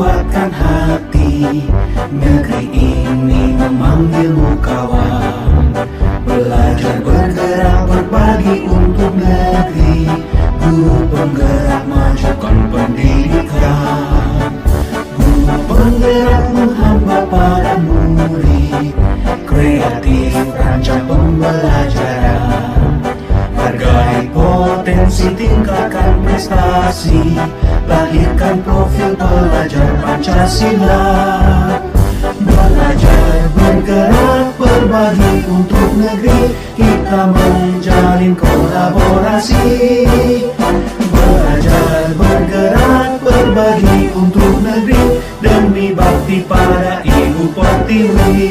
kuatkan hati, negeri ini memanggilmu kawan. Belajar bergerak berbagi untuk negeri, guru penggerak majukan pendidikan. Guru penggerak menghamba para murid, kreatif rancang pembelajaran. Hargai potensi, tingkatkan prestasi, lahirkan profil pelajar Pancasila. Belajar bergerak berbagi untuk negeri, kita menjalin kolaborasi. Belajar bergerak berbagi untuk negeri, demi bakti pada Ibu Pertiwi.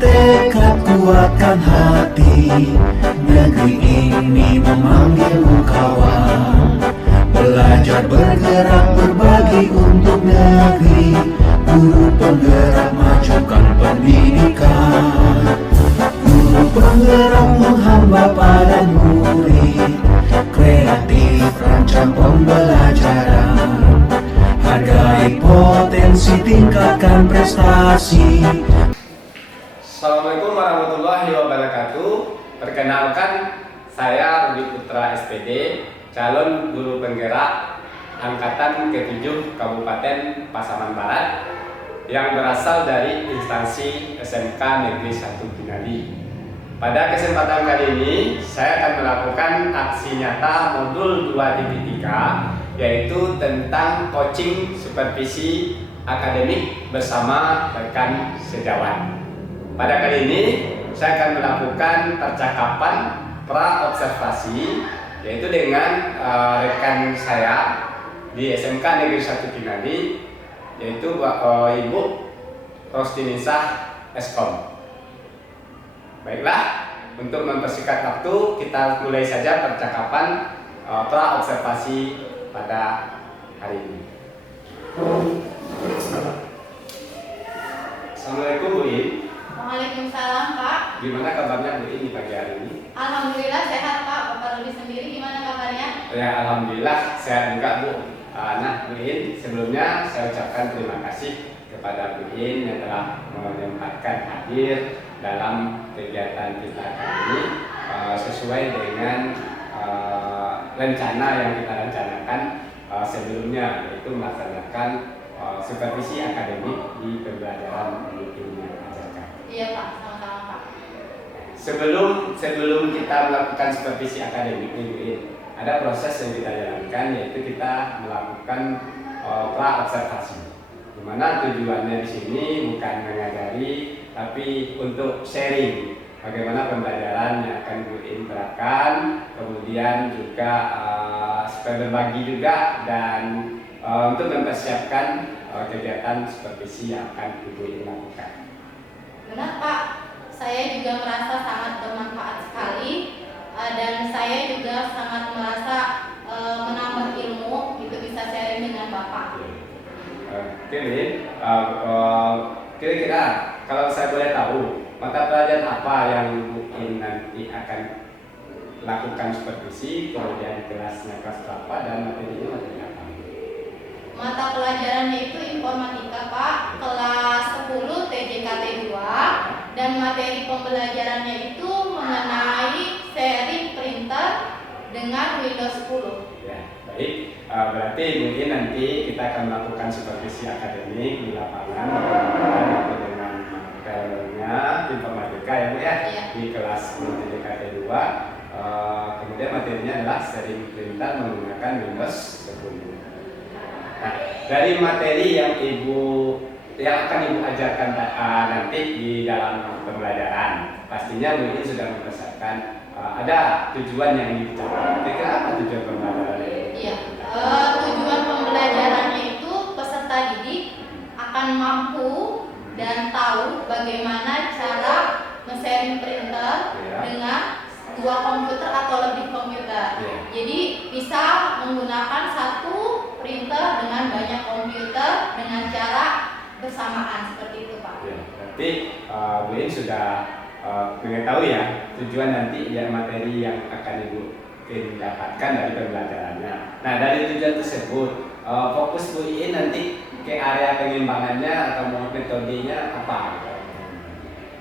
Tekad kuatkan hati, negeri ini memanggilmu kawan. Belajar bergerak berbagi untuk negeri, guru penggerak majukan pendidikan. Guru penggerak menghamba pada murid, kreatif rancang pembelajaran. Hargai potensi, tingkatkan prestasi. Assalamualaikum warahmatullahi wabarakatuh. Perkenalkan, saya Rudi Putra SPD, calon guru penggerak angkatan ke-7 Kabupaten Pasaman Barat yang berasal dari instansi SMK Negeri 1 Kinali. Pada kesempatan kali ini, saya akan melakukan aksi nyata modul 2.3, yaitu tentang coaching supervisi akademik bersama rekan sejawat. Pada kali ini, saya akan melakukan percakapan pra-observasi, yaitu dengan rekan saya di SMK Negeri 1 Kinali, yaitu Ibu Rostinisah Eskom. Baiklah, untuk mempersingkat waktu, kita mulai saja percakapan pra-observasi pada hari ini. Assalamualaikum Bu In. Waalaikumsalam Pak. Gimana kabarnya Bu In di pagi hari ini? Alhamdulillah sehat Pak. Bapak Rudi sendiri gimana kabarnya? Ya, alhamdulillah sehat juga Bu. Nah Bu In, sebelumnya saya ucapkan terima kasih kepada Bu In yang telah menyempatkan hadir dalam kegiatan kita kali ini sesuai dengan rencana yang kita rencanakan sebelumnya, yaitu melaksanakan supervisi akademik di pembelajaran yang diajarkan. Iya Pak, sama-sama Pak. Sebelum kita melakukan supervisi akademik ini, ada proses yang kita jalankan, yaitu kita melakukan pra-observasi. Di mana tujuannya di sini bukan mengajari, tapi untuk sharing bagaimana pembelajaran yang akan Bu In terapkan, kemudian juga supaya berbagi juga, dan untuk mempersiapkan kegiatan supervisi yang akan Ibu In lakukan. Benar Pak, saya juga merasa sangat bermanfaat sekali dan saya juga sangat merasa menambah ilmu, itu bisa sharing dengan Bapak. Kira-kira kalau saya boleh tahu, mata pelajaran apa yang mungkin nanti akan lakukan supervisi, kemudian kelasnya kelas berapa, dan materinya materi apa? Mata pelajarannya itu informatika Pak, kelas 10 TJKT 2, dan materi pembelajarannya itu mengenai seri printer dengan Windows 10. Ya, baik. Berarti mungkin nanti kita akan melakukan supervisi akademik di lapangan dengan materinya informatika ya Bu ya, Iya. di kelas TJKT 2. Kemudian materinya adalah seri printer menggunakan Windows 10. Nah, dari materi yang akan Ibu ajarkan nanti di dalam pembelajaran, pastinya Bu ini sudah mempersiapkan ada tujuan yang ingin dicapai. Kira-kira apa tujuan pembelajaran ini? Iya, tujuan pembelajarannya itu peserta didik akan mampu dan tahu bagaimana cara men-sharing printer dengan dua komputer atau lebih komputer. Jadi bisa menggunakan satu printer dengan banyak komputer dengan cara bersamaan seperti itu Pak. Berarti Bu In sudah mengetahui ya tujuan nanti ya materi yang akan Ibu dapatkan dari pembelajarannya. Nah, dari tujuan tersebut fokus Bu Iin nanti ke area pengembangannya atau metodenya apa?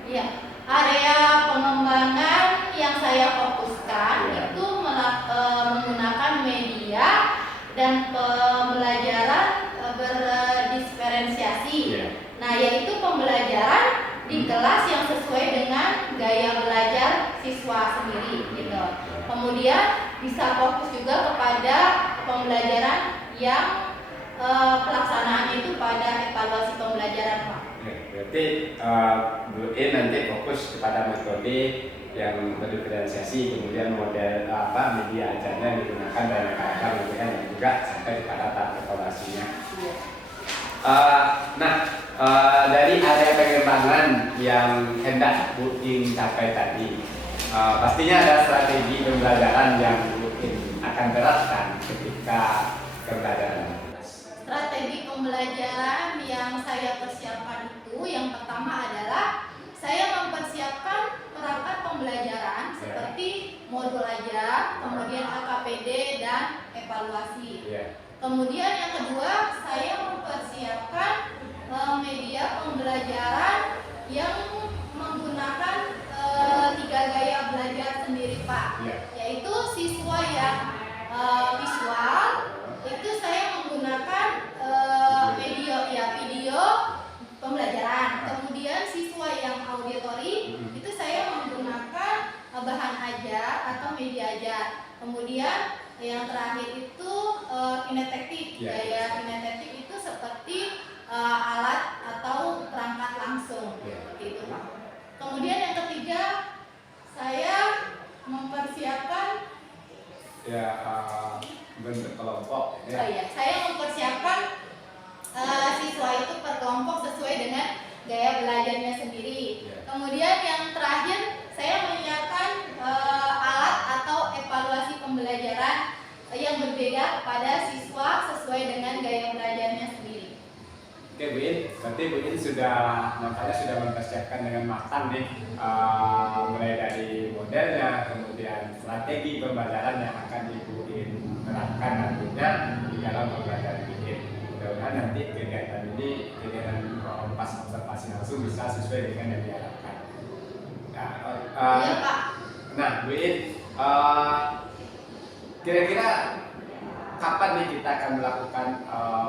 Iya, area pengembangan yang saya fokuskan itu menggunakan media dan pembelajaran berdiferensiasi. Nah, yaitu pembelajaran di kelas yang sesuai dengan gaya belajar siswa sendiri gitu. Kemudian bisa fokus juga kepada pembelajaran yang pelaksanaannya itu pada evaluasi pembelajaran, Pak. Berarti Bu In nanti fokus kepada metode yang berdiferensiasi, kemudian model media ajarnya yang digunakan dan kemudian juga sampai kepada tahap evaluasinya. Dari area pengembangan yang hendak Bu In capai tadi, pastinya ada strategi pembelajaran yang Bu In akan terapkan ketika pembelajaran. Strategi pembelajaran yang saya persiapkan itu yang pertama adalah saya mempersiapkan perangkat pembelajaran seperti modul ajar, kemudian AKPD dan evaluasi. Kemudian yang kedua saya mempersiapkan media pembelajaran yang menggunakan 3 gaya belajar sendiri, Pak, yaitu siswa yang visual itu saya menggunakan video pembelajaran. Kemudian siswa yang auditory itu saya menggunakan bahan ajar atau media ajar. Kemudian yang terakhir itu kinetetik. Gaya kinetetik itu seperti alat atau perangkat langsung, seperti itu, Pak. Kemudian yang ketiga saya mempersiapkan bentuk kelompok. Saya mempersiapkan siswa itu per kelompok sesuai dengan gaya belajarnya sendiri. Kemudian yang terakhir saya menyiapkan alat atau evaluasi pembelajaran yang berbeda kepada siswa sesuai dengan gaya belajarnya sendiri. Oke Bu In, berarti Bu In nampaknya sudah mempersiapkan dengan matang nih, mulai dari modelnya, kemudian strategi pembelajaran yang akan Ibu In terapkan nantinya di dalam pembelajaran Bu In. Mudah-mudahan nanti kegiatan ini, kegiatan pas observasi langsung bisa sesuai dengan yang diharapkan. Iya, Pak. Nah Bu In, kira-kira kapan nih kita akan melakukan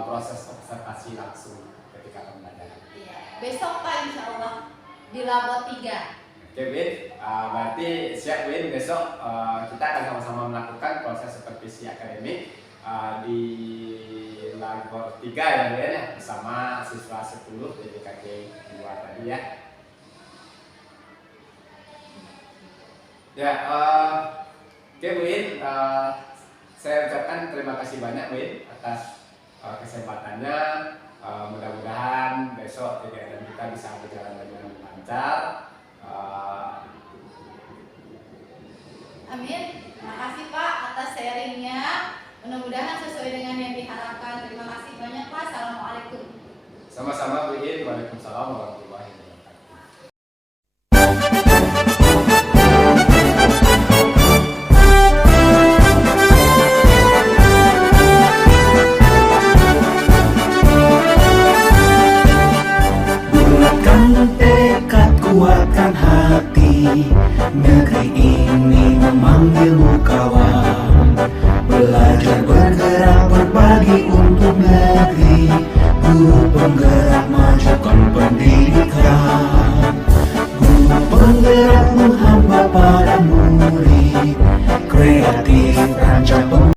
proses observasi langsung ketika pembelajaran? Besok, Pak, insya Allah di Labor 3. Oke Bu In, berarti siap Bu In, besok kita akan sama-sama melakukan proses supervisi akademik di Labor 3 ya Bu In, bersama siswa 10 DPKG 2 tadi ya. Oke Bu In, saya ucapkan terima kasih banyak Bu In atas kesempatannya. Mudah-mudahan besok kegiatan kita bisa berjalan dengan lancar. Amin. Terima kasih, Pak, atas sharingnya. Mudah-mudahan sesuai dengan yang diharapkan. Terima kasih banyak, Pak. Assalamualaikum. Sama-sama Bu In. Waalaikumsalam warahmatullahi wabarakatuh. Kuatkan hati, negeri ini memanggilmu kawan. Belajar bergerak berbagi untuk negeri, guru penggerak majukan pendidikan. Guru penggerak menghamba para murid, kreatif rancang Wa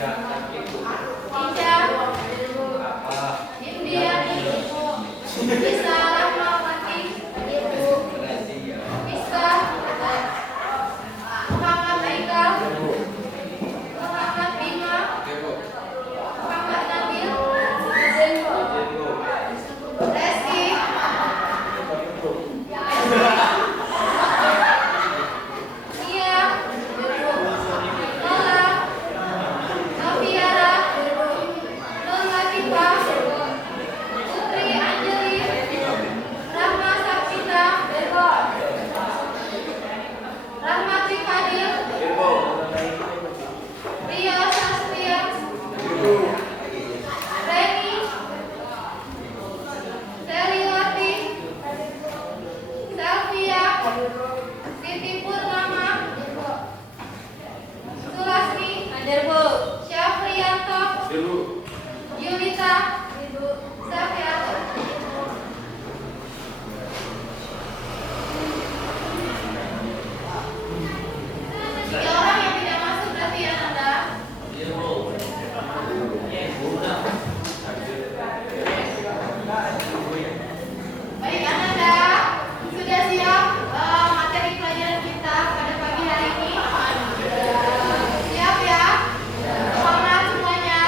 India, India, bisa Rahmawati, bisa Muhammad Aikal, Muhammad Bima, Muhammad Nabil, Reski, Nia, Lola, Noviara, Nur Latifah, Putri Anjeli, Rahma Sapita, Rahmati Fadil, Rio Sastria, Reni, Seliwati, Selvia, Siti Purnama, Sulasmi, Syafriyanto, Yulita, Safiatul. Tiga orang yang tidak masuk berarti ya Nanda. Baik Ananda, sudah siap materi pelajaran kita pada pagi hari ini? Siap ya? Semangat semuanya?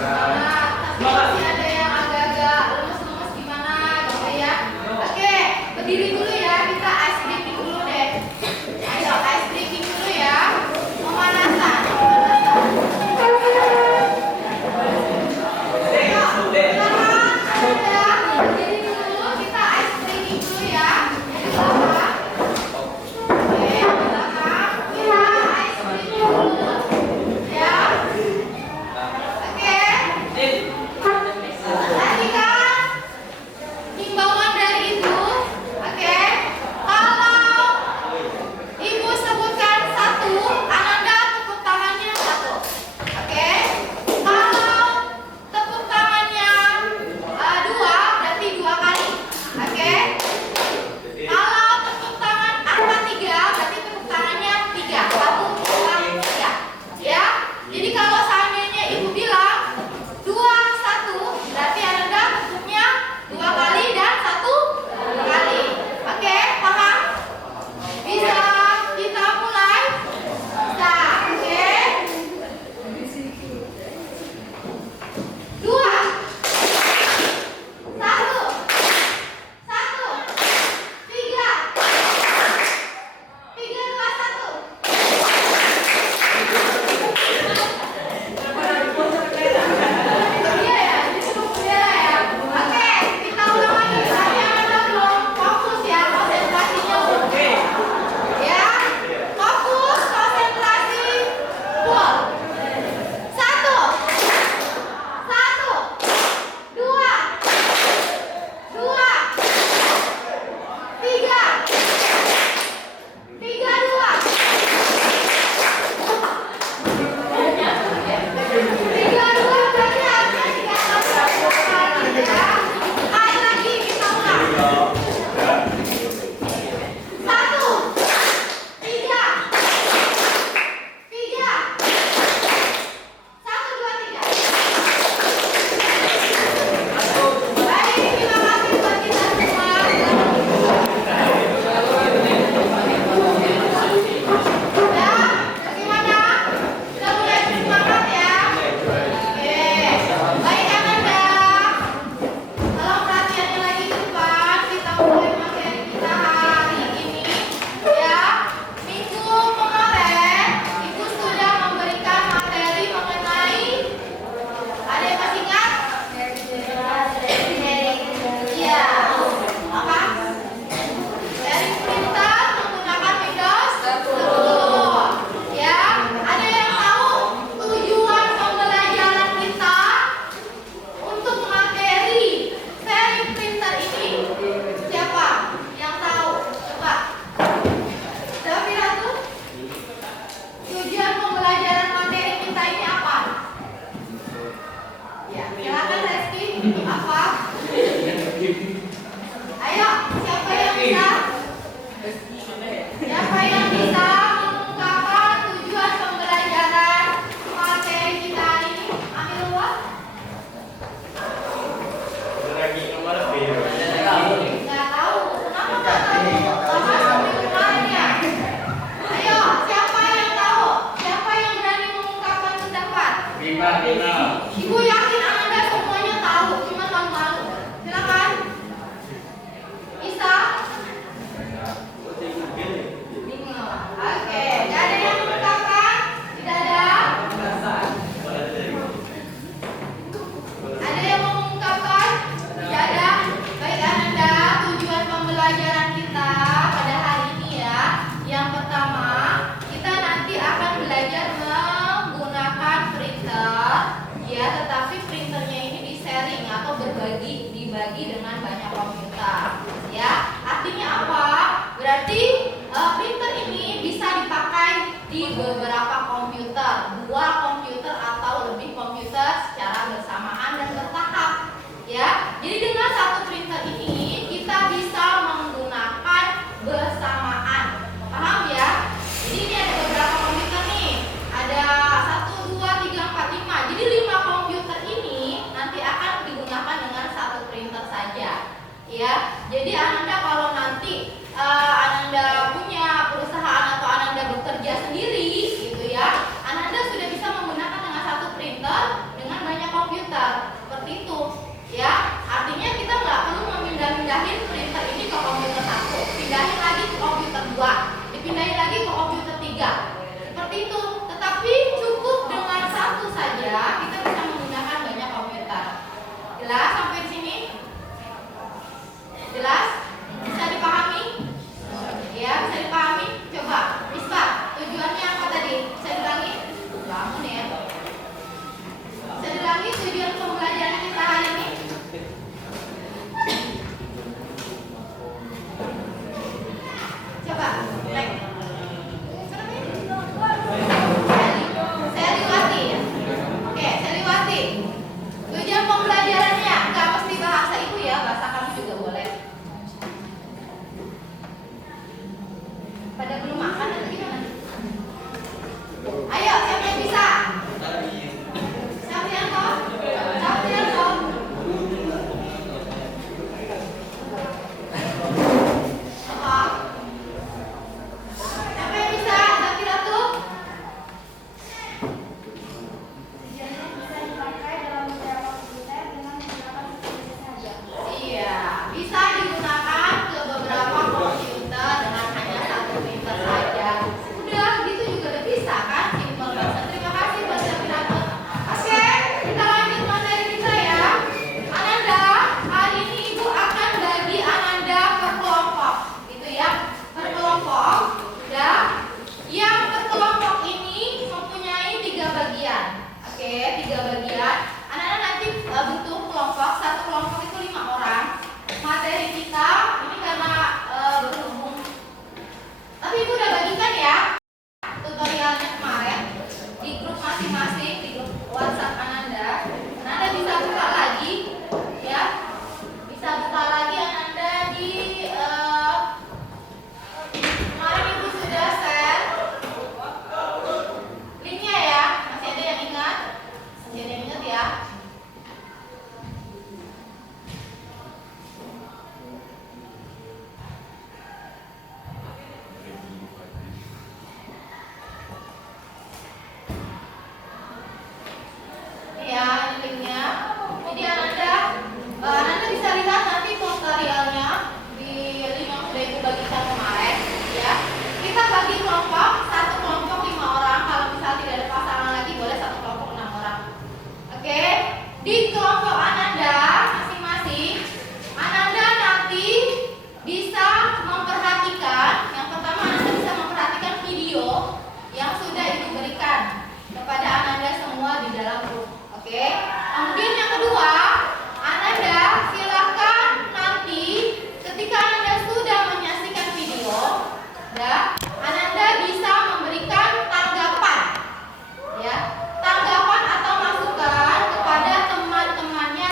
Semangat. Tapi masih ada yang agak-agak lemes-lemes gimana gitu ya? Oke, berdiri dulu ya, kita ice breaking dulu deh. Ayo ice breaking dulu ya. Pemanasan. Berdiri dulu, kita ice breaking dulu ya. Jadi sama. Oke, belakang. Kita ice breaking dulu. Ya. Oke. Perhatikan himbauan dari Ibu. Oke. Kalau Ibu sebutkan satu, Ananda tepuk tangannya satu. Oke. Kalau tepuk tangannya dua, berarti dua kali. Oke. Kalau tepuk tangan angka tiga, berarti tepuk tangannya tiga. Satu, dua, tiga. Ya. Jadi kalau seandainya Ibu bilang dua, satu, berarti Ananda tepuknya dua kali dan satu kali. Oke, paham? Bisa kita mulai? Bisa, oke? Dua, satu, satu, tiga, tiga, dua, satu. Iya ya, iya ya. Oke, kita ulang lagi. Tapi Anda belum fokus ya, konsentrasinya. Ya, fokus, konsentrasi, full. Satu, satu, dua, dua, tiga, tiga, dua. Tiga, dua, berarti harusnya tiga kali ya. Sekali lagi kita ulang. Satu, tiga, tiga, satu, dua, tiga. Baik, terima kasih buat kita semua. Ya, bagaimana? Sudah mulai semangat ya? Oke, baik Ananda. Kalau perhatiannya lagi ke depan, kita mulai materi kita hari ini. Ya, minggu kemarin Ibu sudah memberikan materi mengenai, ada yang masih ingat? Iya, apa? Dari printer menggunakan Windows 10. Ya, ada yang tahu tujuan pembelajaran kita untuk materi seri printer ini? Siapa yang tahu? Coba. Siapa tuh? Tujuan pembelajaran materi kita ini apa? Ya, silakan Reski. Apa? Ayo, siapa yang bisa? Siapa yang bisa mengungkapkan tujuan pembelajaran materi Ibu yakin Ananda semuanya tahu, cuma malu-malu. Silakan. Bisa? Bingung. Oke, tidak ada yang mengungkapkan? Tidak ada? Ada yang mau mengungkapkan? Tidak ada? Baik Ananda, tujuan pembelajaran kita pada hari ini ya. Yang pertama, kita nanti akan belajar menggunakan printer ya, tetapi printernya ini di-sharing atau dibagi dengan banyak komputer ya. Artinya apa? Berarti printer ini bisa dipakai di beberapa komputer, 2 komputer atau lebih komputer secara bersamaan dan bertahap ya. Jadi dengan satu printer ini kita bisa menggunakan bersamaan. Paham ya? Jadi ini ada beberapa komputer nih. Ada 1, 2, 3, 4, 5. Jadi 5 komputer ini nanti akan digunakan dengan satu printer saja. Ya. Jadi Ananda kalau nanti Ananda punya perusahaan atau Ananda bekerja sendiri gitu ya, Ananda sudah bisa menggunakan dengan satu printer dengan banyak komputer. Seperti itu. Ya. Artinya kita nggak perlu memindah-mindahin printer ini ke komputer 1, pindahin lagi ke komputer 2, dipindahin lagi ke komputer 3. Seperti itu. Tetapi cukup dengan satu saja kita bisa menggunakan banyak komputer. Jelas sampai di sini? Jelas? Bisa dipahami? Ya, bisa dipahami? Coba, Mispa, tujuannya apa tadi? Bisa diulangi? Bangun ya. Bisa diulangi tujuan pembelajaran kita hari ini? Coba, like. Seliwati. Oke, Seliwati. Tujuan pembelajarannya nggak mesti bahasa ibu ya, bahasa kamu juga boleh. Pada belum makan atau gimana? Ayo, siapa yang bisa? Siapa yang mau? Siapa yang mau? Apa? Siapa yang bisa? Zakiratu? Tujuannya bisa dipakai dalam beberapa komputer dengan menggunakan komputer saja. Iya, bisa digunakan ke beberapa komputer dengan hanya satu printer saja. Udah gitu juga udah bisa kan? Simple banget. Terima kasih buat Zakiratu. Oke, kita lanjut materi kita ya. Ananda, hari ini Ibu akan bagi Ananda per kelompok, gitu ya. Per kelompok, udah. Yang per kelompok ini mempunyai 3 bagian. Oke, 3 bagian. Ananda nanti bentuk kelompok, satu kelompok itu 5 orang. Materi kita ini karena berhubung, tapi Ibu udah bagikan ya tutorialnya kemarin di grup masing-masing, di grup WhatsApp Ananda. Ananda bisa buka lagi ya, bisa buka lagi Ananda di kemarin Ibu sudah share linknya ya. Masih ada yang ingat? Masih ada yang ingat ya? Ya, ini linknya. Jadi Ananda bisa lihat nanti tutorialnya di link yang sudah Ibu bagikan kemarin ya. Kita bagi kelompok, satu kelompok 5 orang. Kalau misalnya tidak ada pasangan lagi boleh satu kelompok 6 orang. Oke, di kelompok Ananda masing-masing, Ananda nanti bisa memperhatikan. Yang pertama Ananda bisa memperhatikan video yang sudah Ibu berikan kepada Ananda semua di dalam grup. Oke. Kemudian yang kedua, Ananda silakan nanti ketika Ananda sudah menyaksikan video, ya, Ananda bisa memberikan tanggapan, ya, tanggapan atau masukan kepada teman-temannya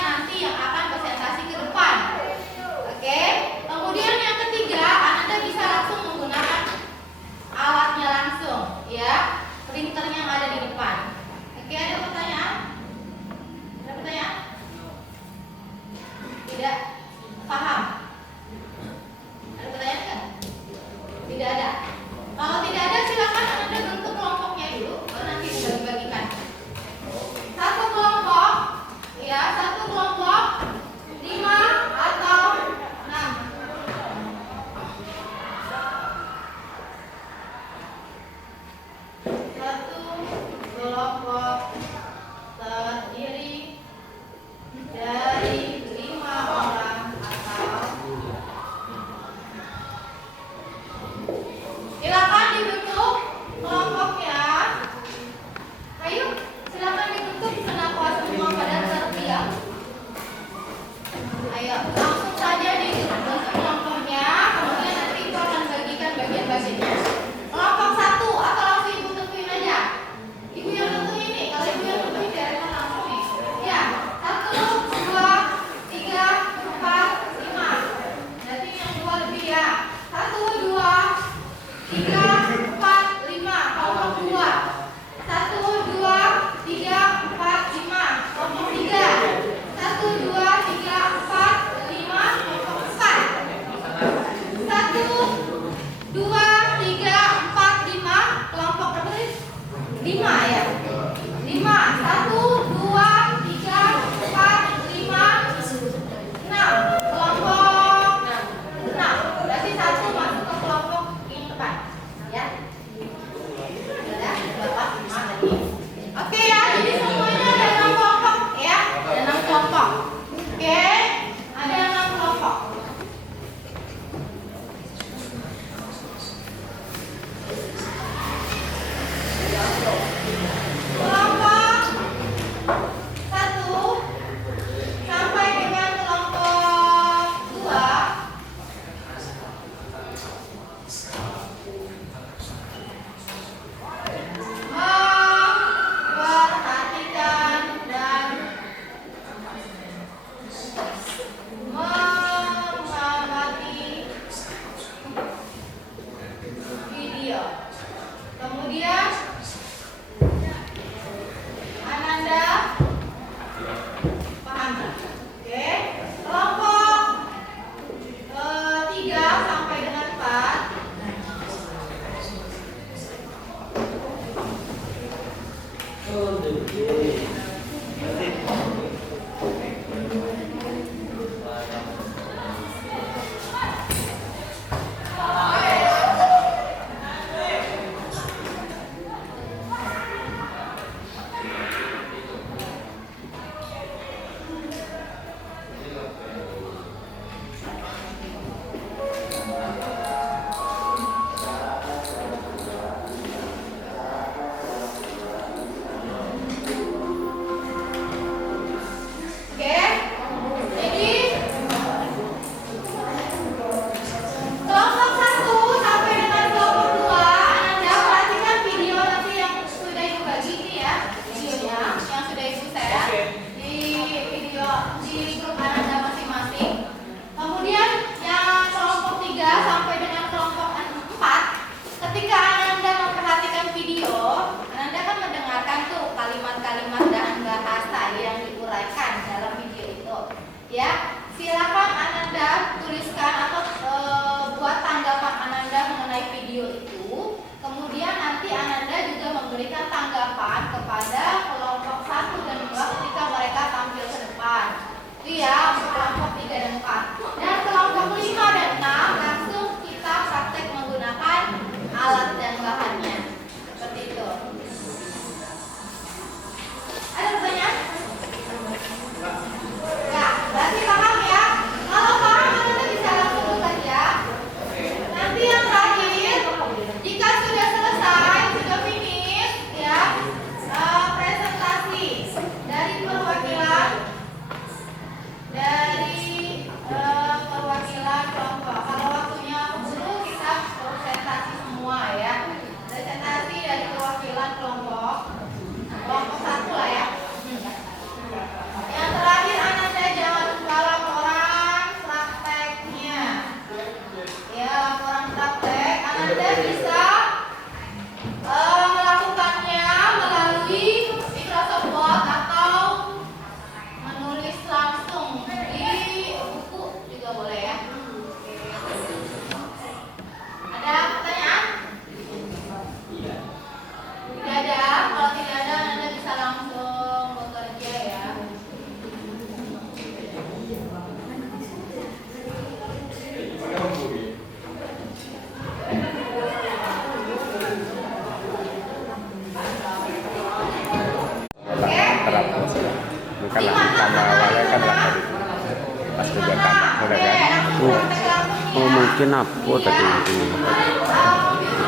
Oh mungkin apa tadi ini?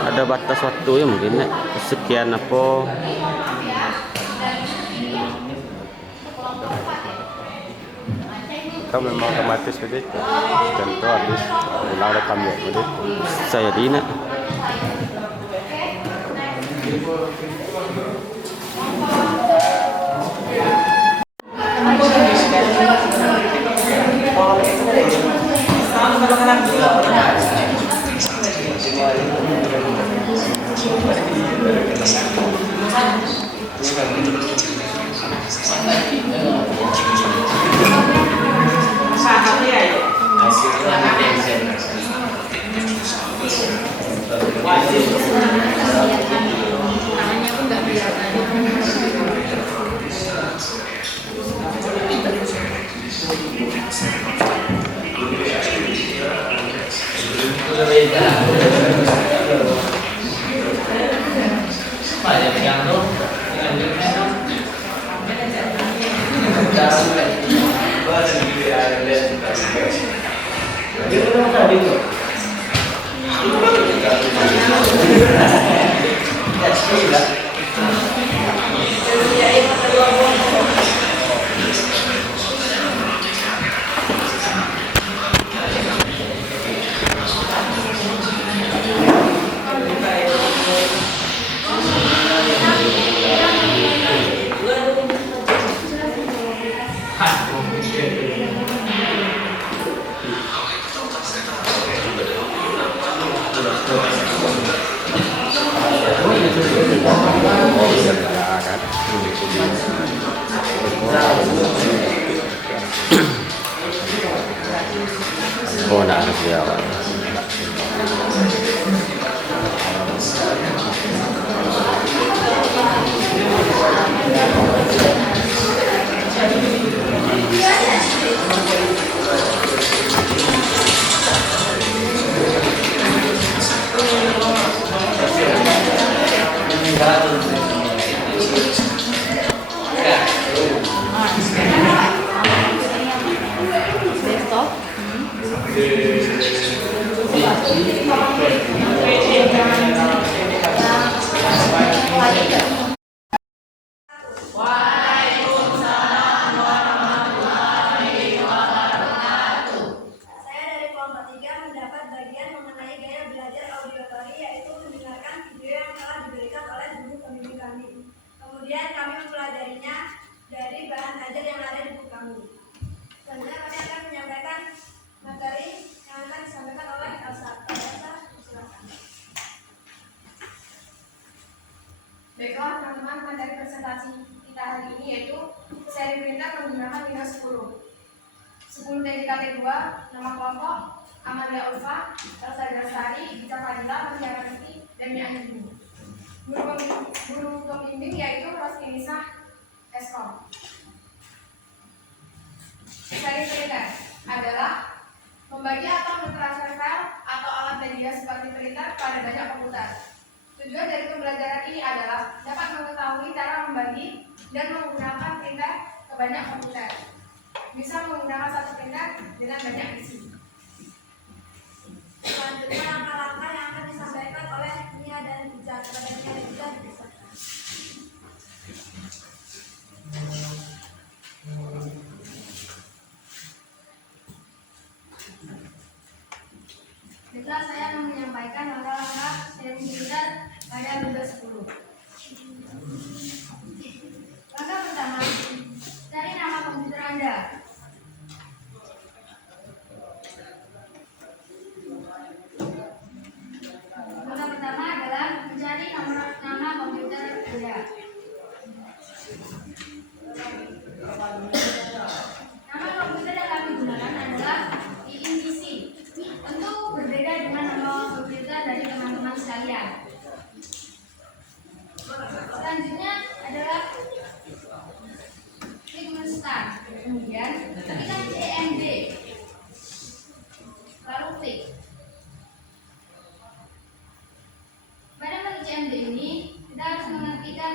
Ada batas waktu ya mungkin ya. Sekian apa? Kita memang otomatis begitu. Tentu habis ulang rekam ya begitu. Saya Dina. Oh, nah, harus dia. Saya dari kelompok 3 mendapat bagian mengenai gaya belajar auditori, yaitu mendengarkan video yang telah diberikan oleh guru pembimbing kami. Kemudian kami mempelajarinya dari bahan ajar yang ada di buku kami. Selanjutnya kami akan menyampaikan materi yang akan disampaikan oleh Elsa. Elsa, silakan. Baiklah teman-teman, materi presentasi kita hari ini yaitu seri perintah menggunakan Windows 10. 10 TJKT 2, nama kelompok Amalia Ulfa, Elsa Dasari, Ica Fadila, Mutiara Resti, dan Mia Anjani. Guru pembimbing yaitu Rosti Nisah Eskom. Seri perintah adalah membagi atau mentransfer file atau alat media seperti printer pada banyak komputer. Tujuan dari pembelajaran ini adalah dapat mengetahui cara membagi dan menggunakan printer ke banyak komputer. Bisa menggunakan satu printer dengan banyak isi. Selanjutnya langkah-langkah yang akan disampaikan oleh Mia dan Ica. Kepada Mia dan Ica dipersilakan. Baiklah, saya akan menyampaikan langkah-langkah yang printer pada Windows 10. Langkah pertama, cari nama komputer Anda. Langkah pertama adalah mencari nama komputer Anda. Nama komputer yang kami gunakan adalah IIPC. Tentu berbeda dengan nama komputer dari teman-teman sekalian. Selanjutnya adalah klik men-start. Kemudian ketikkan CMD. Lalu klik. Pada menu CMD ini kita harus mengetikkan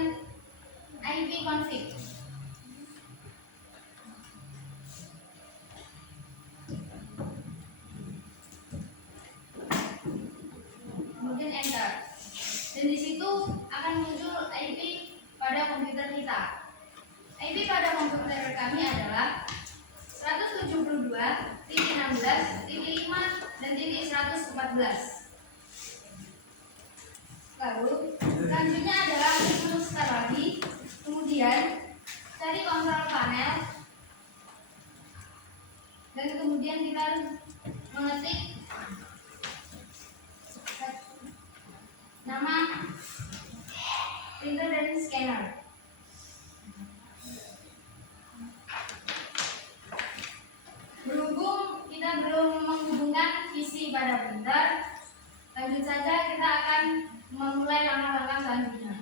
ipconfig. Kemudian enter. Dan di situ akan muncul IP pada komputer kita. IP pada komputer kami adalah 172.16.5 dan .114. Lalu selanjutnya adalah menu start lagi. Kemudian cari kontrol panel. Dan kemudian kita mengetik nama printer dan scanner. Berhubung kita belum menghubungkan PC pada printer, lanjut saja kita akan memulai langkah-langkah selanjutnya.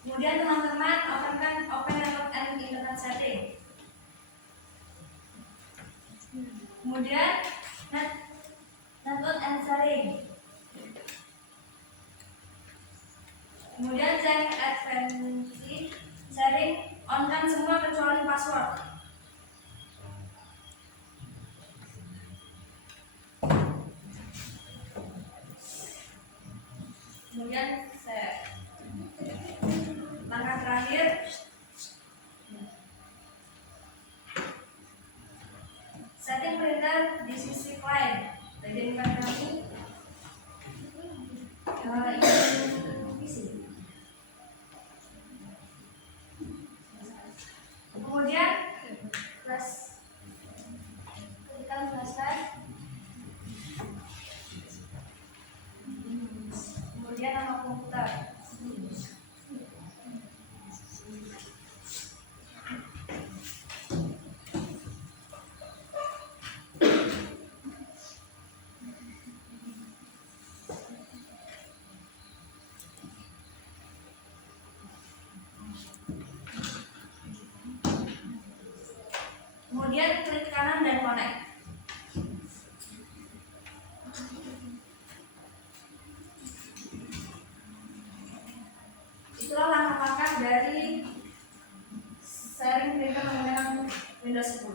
Kemudian teman-teman open network and internet setting. Kemudian network and sharing. Kemudian sharing advansi, sharing on-kan semua kecuali password. Kemudian langkah terakhir, setting printer di sisi klien. Bagian kami kemudian flash, tekan flashlight, kemudian nama komputer. Kemudian klik kanan dan connect. Itulah langkah-langkah dari sharing printer menggunakan Windows 10.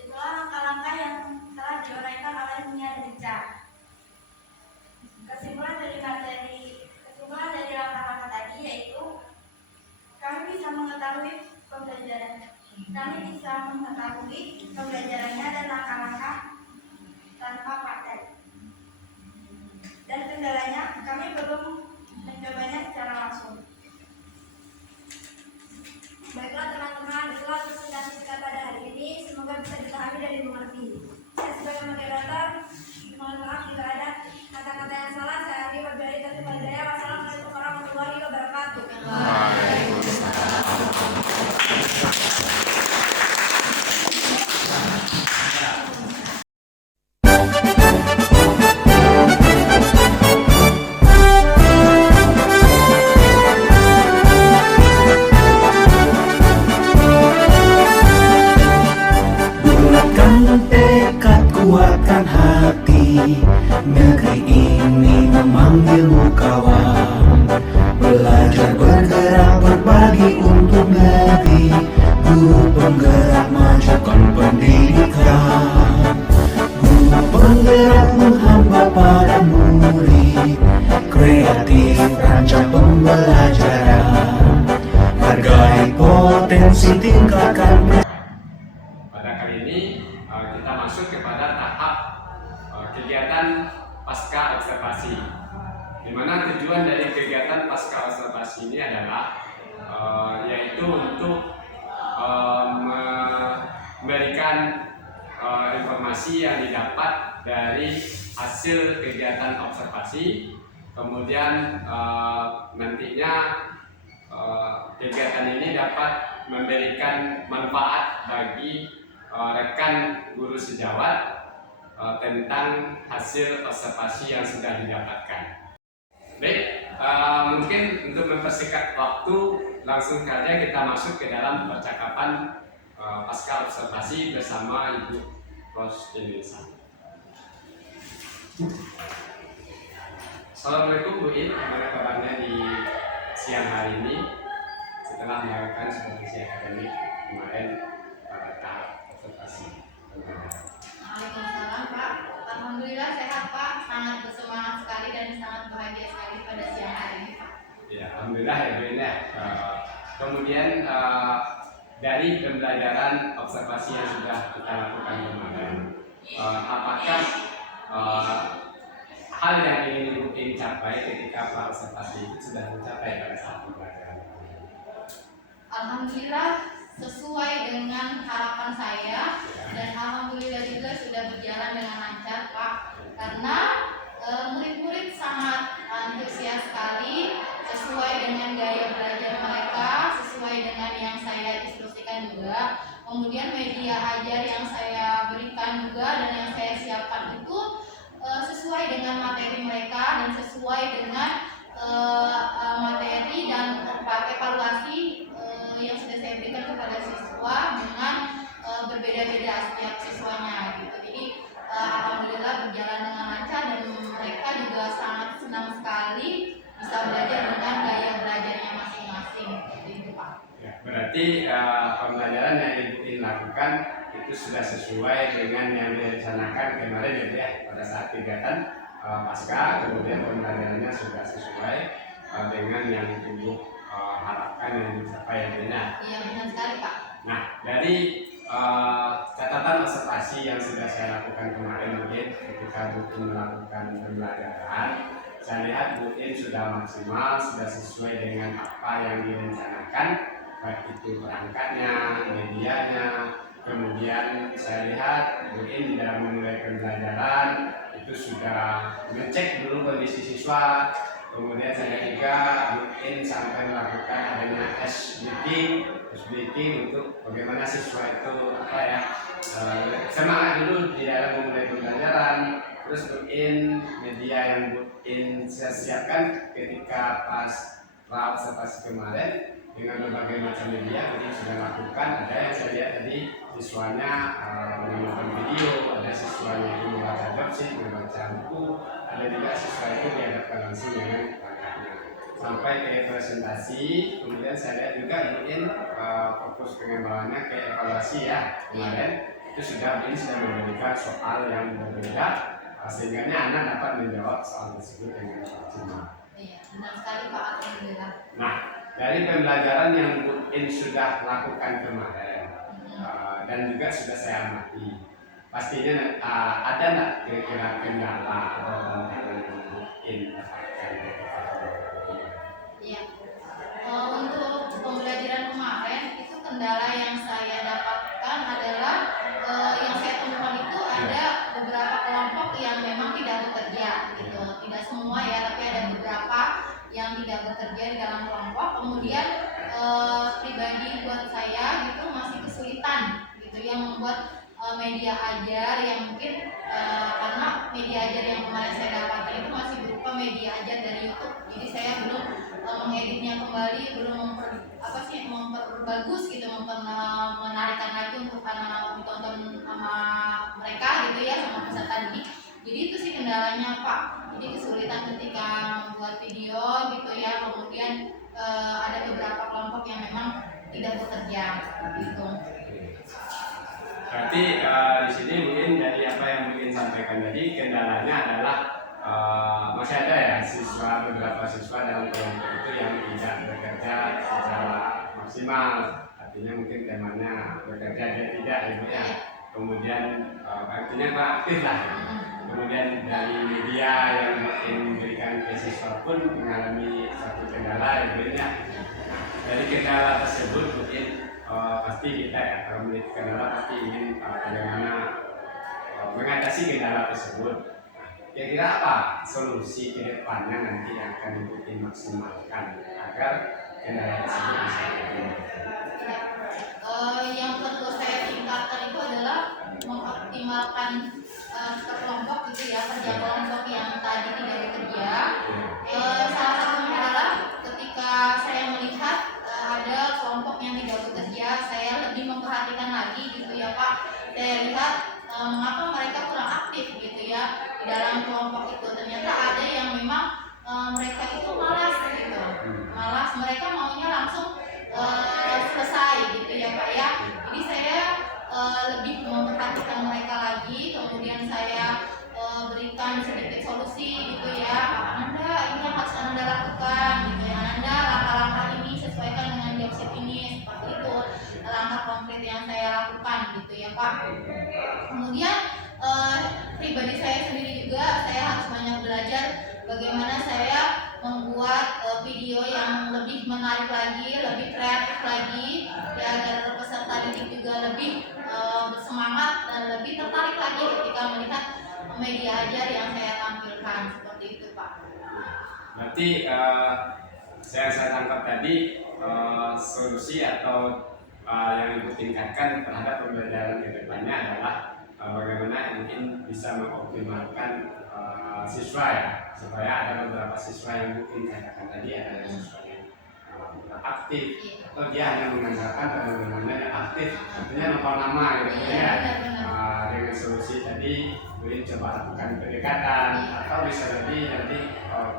Itulah langkah-langkah yang telah diuraikan oleh Nia Rica. Kesimpulan dari langkah-langkah tadi yaitu kami bisa mengetahui pembelajarannya dan langkah-langkah tanpa praktek. Dan kendalanya kami belum mencobanya secara langsung. Baiklah teman-teman, itulah presentasi kita pada hari ini. Semoga bisa dipahami dan dimengerti. Saya sebagai moderator mohon maaf jika ada kata-kata yang salah. Saya Adi Wardani dari Padaya. Wassalamualaikum warahmatullahi wabarakatuh. Bulatkan tekad, kuatkan hati. Negeri ini memanggilmu kawan. Belajar bergerak berbagi untuk negeri. Guru penggerak majukan pendidikan. Guru penggerak menghamba para murid. Kreatif rancang pembelajaran. Hargai potensi, tingkatkan. Pada kali ini kita masuk kepada tahap kegiatan pasca observasi, di mana tujuan dari kegiatan pasca observasi ini adalah yaitu untuk memberikan informasi yang didapat dari hasil kegiatan observasi, kemudian nantinya kegiatan ini dapat memberikan manfaat bagi rekan guru sejawat tentang hasil observasi yang sudah didapatkan. Baik, mungkin untuk mempersingkat waktu, langsung saja kita masuk ke dalam percakapan pasca observasi bersama Ibu Ros Indonesia. Assalamualaikum Bu In, gimana kabarnya di siang hari ini setelah melakukan supervisi akademik kemarin pada tahap observasi? Waalaikumsalam Pak. Alhamdulillah sehat Pak, sangat bersemangat sekali dan sangat bahagia sekali pada siang hari ini Pak. Ya, alhamdulillah ya Bu In ya. Kemudian dari pembelajaran observasi yang sudah kita lakukan kemarin, apakah hal yang ingin Ibu In capai ketika observasi itu sudah mencapai pada saat pembelajaran? Alhamdulillah sesuai dengan harapan saya dan alhamdulillah juga sudah berjalan dengan lancar Pak, karena murid-murid sangat antusias sekali sesuai dengan gaya belajar mereka, sesuai dengan yang saya instruksikan juga. Kemudian media ajar yang saya berikan juga dan yang saya siapkan itu sesuai dengan materi mereka dan sesuai dengan materi dan evaluasi yang sudah saya berikan kepada siswa dengan berbeda-beda aspek. lakukan itu sudah sesuai dengan yang direncanakan kemarin ya pada saat kegiatan pasca, kemudian pembelajarannya sudah sesuai dengan yang ibu harapkan yang dicapai ya. Iya benar sekali Pak. Nah dari catatan observasi yang sudah saya lakukan kemarin mungkin ketika Bu In melakukan pembelajaran, saya lihat Bu In sudah maksimal, sudah sesuai dengan apa yang direncanakan, baik itu perangkatnya, medianya. Kemudian saya lihat Bu In dalam memulai pembelajaran itu sudah mengecek dulu kondisi siswa. Kemudian saya juga Bu In sampai melakukan adanya SBT untuk bagaimana siswa itu semangat dulu di dalam memulai pembelajaran. Terus Bu In media yang Bu In siapkan ketika pas observasi kemarin dengan berbagai macam media, jadi sudah lakukan. Ada yang saya lihat tadi siswanya menonton video, ada siswanya itu membaca jobsheet, membaca buku, ada juga siswa itu dihadapkan langsung dengan kakaknya. Sampai ke presentasi, kemudian saya lihat juga Bu In fokus pengembangannya ke evaluasi ya kemarin. Itu sudah Bu In sudah memberikan soal yang berbeda, sehingga anak dapat menjawab soal tersebut dengan maksimal. Iya benar sekali Pak, alhamdulillah. Nah, dari pembelajaran yang Bu In sudah lakukan kemarin dan juga sudah saya amati, pastinya ada nggak kira-kira kendala atau tantangan yang Bu In dapatkan? Iya. Untuk pembelajaran kemarin itu kendala yang saya dapatkan adalah yang saya temukan itu ada beberapa kelompok yang memang tidak bekerja gitu. Tidak semua ya, tapi ada beberapa yang tidak bekerja di dalam kelompok. Kemudian pribadi buat saya gitu masih kesulitan gitu yang membuat media ajar yang mungkin karena media ajar yang kemarin saya dapatkan itu masih berupa media ajar dari YouTube. Jadi saya belum mengeditnya kembali, belum memperbagus gitu, menarikkan lagi untuk anak ditonton sama mereka gitu ya, sama peserta didik. Jadi itu sih kendalanya Pak. Jadi kesulitan ketika membuat video gitu ya. Kemudian ada beberapa kelompok yang memang tidak bekerja gitu. Berarti di sini mungkin dari apa yang mungkin sampaikan tadi, kendalanya adalah masih ada ya beberapa siswa dalam kelompok itu yang tidak bekerja secara maksimal. Artinya mungkin temanya bekerja dia tidak ya. Kemudian artinya proaktif lah. Kemudian dari media yang memberikan ke siswa pun mengalami satu kendala ya. Dari kendala tersebut mungkin pasti kita ya kalau melihat kendala pasti ingin bagaimana mengatasi kendala tersebut. Kira-kira apa solusi ke depannya nanti yang akan dimaksimalkan agar kendala tersebut bisa dilakukan? Yang perlu saya tingkatkan itu adalah mengoptimalkan kelompok gitu ya, kerja kelompok yang tadi tidak bekerja. Salah satunya adalah ketika saya melihat ada kelompok yang tidak bekerja, saya lebih memperhatikan lagi gitu ya Pak. Saya lihat mengapa mereka kurang aktif gitu ya di dalam kelompok itu. Ternyata ada yang memang mereka itu malas gitu, malas, mereka maunya langsung selesai gitu ya Pak ya. Jadi saya lebih memperhatikan mereka lagi, kemudian saya berikan sedikit solusi gitu ya. Anda ini yang harus Anda lakukan gitu ya. Anda langkah-langkah ini sesuaikan dengan jobsheet ini, seperti itu langkah konkret yang saya lakukan gitu ya Pak. Kemudian pribadi saya sendiri juga saya harus banyak belajar bagaimana saya membuat video yang lebih menarik lagi, lebih kreatif lagi ya, agar peserta didik juga lebih bersemangat dan lebih tertarik lagi ketika melihat media ajar yang saya tampilkan, seperti itu Pak. Berarti saya tangkap tadi solusi atau yang ditingkatkan terhadap pembelajaran ke depannya adalah bagaimana mungkin bisa mengoptimalkan siswa ya, supaya ada beberapa siswa yang mungkin katakan tadi ada siswa yang aktif atau dia hanya mengandalkan teman-temannya yang aktif, artinya nomor nama gitu ya. Dengan solusi tadi mungkin coba lakukan pendekatan atau bisa nanti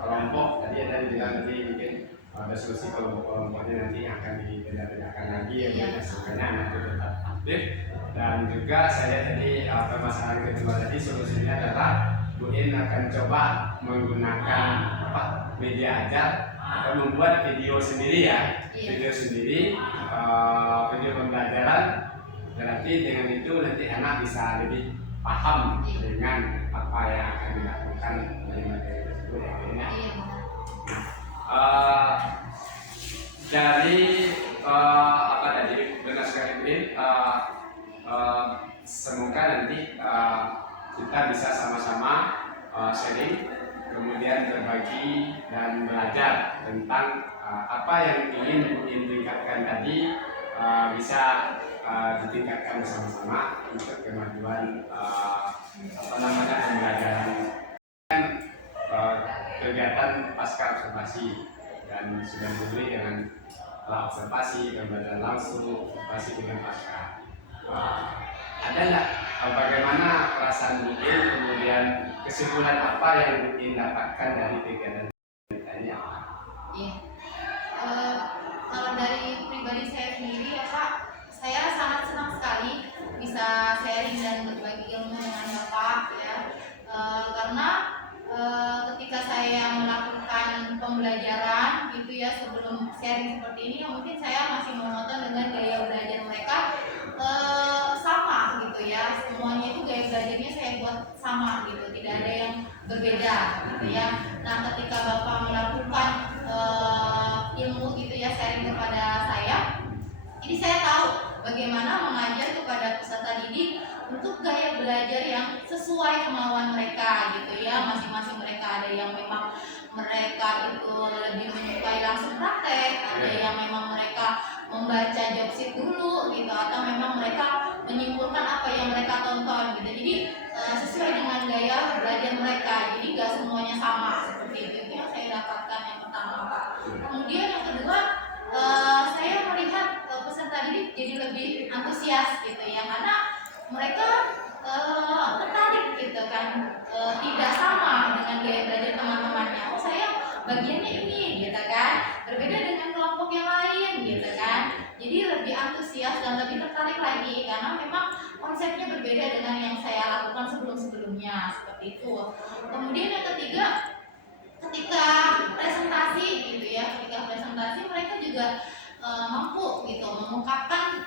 kelompok tadi ada bilang nanti mungkin ada solusi kelompok-kelompoknya nanti akan dibeda-bedakan lagi ya, supaya anak itu tetap Dan juga saya tadi permasalahan kedua tadi solusinya adalah Bu In akan coba menggunakan media ajar atau membuat video sendiri ya, video sendiri, video pembelajaran. Berarti dengan itu nanti anak bisa lebih paham dengan apa yang akan dilakukan oleh materi tersebut ya. Dari apa tadi benar sekali Bu In, semoga nanti kita bisa sama-sama sharing, kemudian berbagi dan belajar tentang apa yang ingin Bu In tingkatkan tadi, bisa ditingkatkan bersama-sama untuk kemajuan pembelajaran kegiatan pasca observasi. Dan sudah dimulai dengan observasi, pembelajaran langsung, observasi dengan pasca. Ada nggak bagaimana perasaan Bu In, kemudian kesimpulan apa yang Bu In dapatkan dari kegiatan ini? Iya. Kalau dari pribadi saya sendiri ya Pak, saya sangat senang sekali bisa sharing dan berbagi ilmu dengan Bapak ya. Karena ketika saya melakukan pembelajaran gitu ya, sebelum sharing seperti ini ya mungkin saya masih monoton dengan gaya belajar mereka sama gitu ya, semuanya itu gaya belajarnya saya buat sama gitu, tidak ada yang berbeda gitu ya. Nah ketika Bapak melakukan ilmu gitu ya, sharing kepada saya, jadi saya tahu bagaimana mengajar kepada peserta didik untuk gaya belajar yang sesuai kemauan mereka gitu ya. Masing-masing mereka ada yang memang mereka itu lebih menyukai langsung praktek, ada yang memang mereka membaca job sheet dulu gitu, atau memang mereka menyimpulkan apa yang mereka tonton gitu. Jadi sesuai dengan gaya belajar mereka, jadi gak semuanya sama seperti itu yang saya dapatkan yang pertama Pak. Kemudian yang kedua, saya melihat peserta didik jadi lebih antusias gitu ya, karena mereka tertarik gitu kan, tidak sama dengan gaya belajar teman-temannya. Oh saya bagiannya ini gitu kan, berbeda dengan kelompok yang lain gitu kan. Jadi lebih antusias dan lebih tertarik lagi karena memang konsepnya berbeda dengan yang saya lakukan sebelum-sebelumnya seperti itu. Kemudian yang ketiga, ketika presentasi gitu ya, ketika presentasi mereka juga mampu gitu mengungkapkan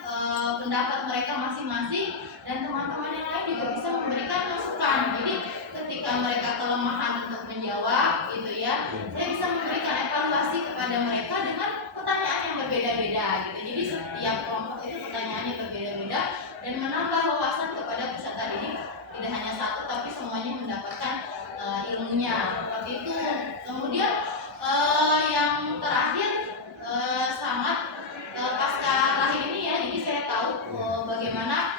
pendapat mereka masing-masing, dan teman-teman yang lain juga bisa memberikan masukan. Jadi ketika mereka kelemahan untuk menjawab gitu ya, saya bisa memberikan evaluasi kepada mereka dengan pertanyaan yang berbeda-beda gitu. Jadi setiap kelompok itu pertanyaannya berbeda-beda dan menambah wawasan kepada peserta didik, tidak hanya satu tapi semuanya mendapatkan ilmunya seperti itu. Kemudian yang terakhir, sangat pasca terakhir ini ya, jadi saya tahu bagaimana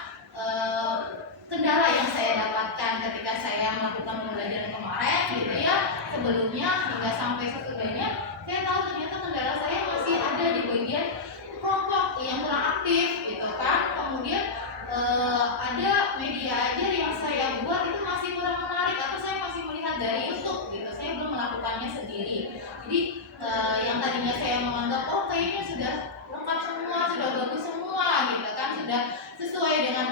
kendala yang saya dapatkan ketika saya melakukan pembelajaran kemarin gitu ya, sebelumnya hingga sampai sesudahnya, saya tahu ternyata kendala saya masih ada di bagian kelompok yang kurang aktif gitu kan. Kemudian ada media ajar yang saya buat itu masih kurang menarik, atau saya masih melihat dari YouTube gitu, saya belum melakukannya sendiri. Jadi yang tadinya saya menganggap oh kayaknya sudah lengkap semua, sudah bagus semua gitu kan, sudah sesuai dengan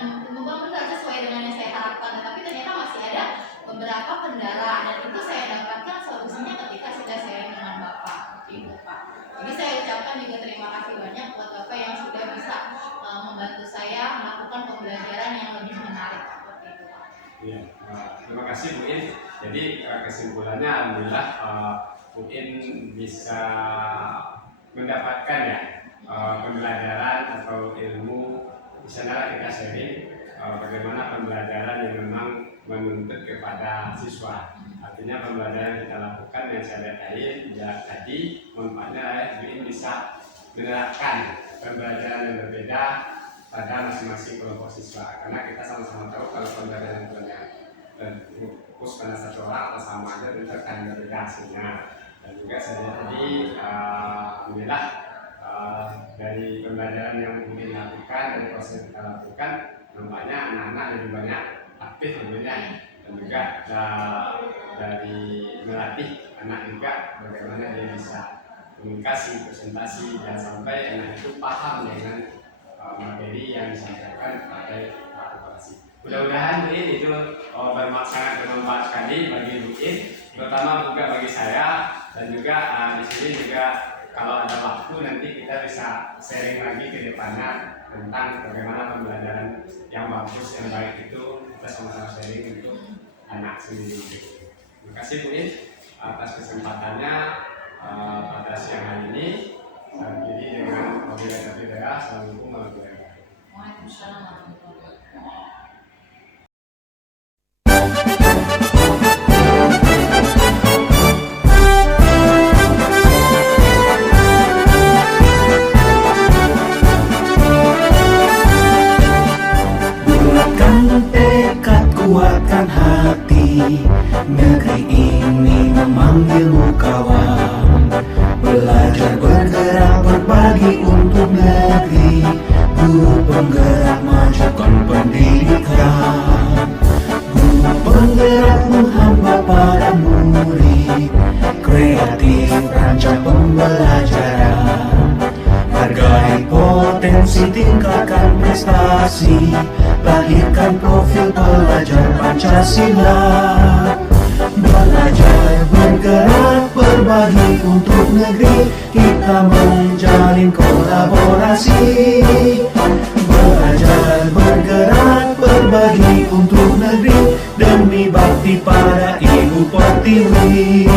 benar sesuai dengan yang saya harapkan, tapi ternyata masih ada beberapa kendala, dan itu saya dapatkan solusinya ketika sudah sharing dengan Bapak itu Pak. Jadi saya ucapkan juga terima kasih banyak buat Bapak yang sudah bisa membantu saya melakukan pembelajaran yang lebih menarik seperti itu Pak. Iya, terima kasih Bu In. Jadi kesimpulannya alhamdulillah Bu In bisa mendapatkan ya pembelajaran atau ilmu. Di sana kita sharing bagaimana pembelajaran yang memang menuntut kepada siswa. Artinya pembelajaran yang kita lakukan yang saya lihat tadi manfaatnya Bu In bisa menerapkan pembelajaran yang berbeda pada masing-masing kelompok siswa. Karena kita sama-sama tahu kalau pembelajaran fokus pada satu orang atau sama aja tentu akan berbeda hasilnya. Dan juga saya lihat tadi alhamdulillah dari pembelajaran yang mungkin lakukan, dari proses yang kita lakukan, nampaknya anak-anak lebih banyak aktif tentunya, dan juga dari melatih anak juga bagaimana dia bisa komunikasi, presentasi, dan sampai anak itu paham dengan materi yang disampaikan pada fakultasi. Mudah-mudahan ini itu sangat bermanfaat sekali bagi Bu In, terutama juga bagi saya, dan juga di sini juga kalau ada waktu nanti kita bisa sharing lagi ke depannya tentang bagaimana pembelajaran yang bagus, yang baik itu kita sama-sama sharing untuk anak sendiri. Terima kasih Bu In atas kesempatannya pada siang hari ini. Saya akhiri dengan wabillahi taufiq. Assalamualaikum warahmatullahi wabarakatuh. Waalaikumsalam warahmatullahi wabarakatuh. Bulatkan tekad, kuatkan hati, negeri ini memanggilmu kawan. Belajar bergerak berbagi untuk negeri, guru penggerak majukan pendidikan. Guru penggerak menghamba pada murid, kreatif rancang pembelajaran. Hargai potensi, tingkatkan prestasi, lahirkan profil pelajar Pancasila. Belajar bergerak berbagi untuk negeri, kita menjalin kolaborasi. Belajar bergerak berbagi untuk negeri, demi bakti pada Ibu Pertiwi.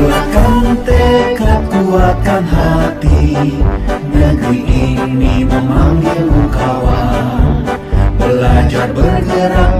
Bulatkan tekad, kuatkan hati,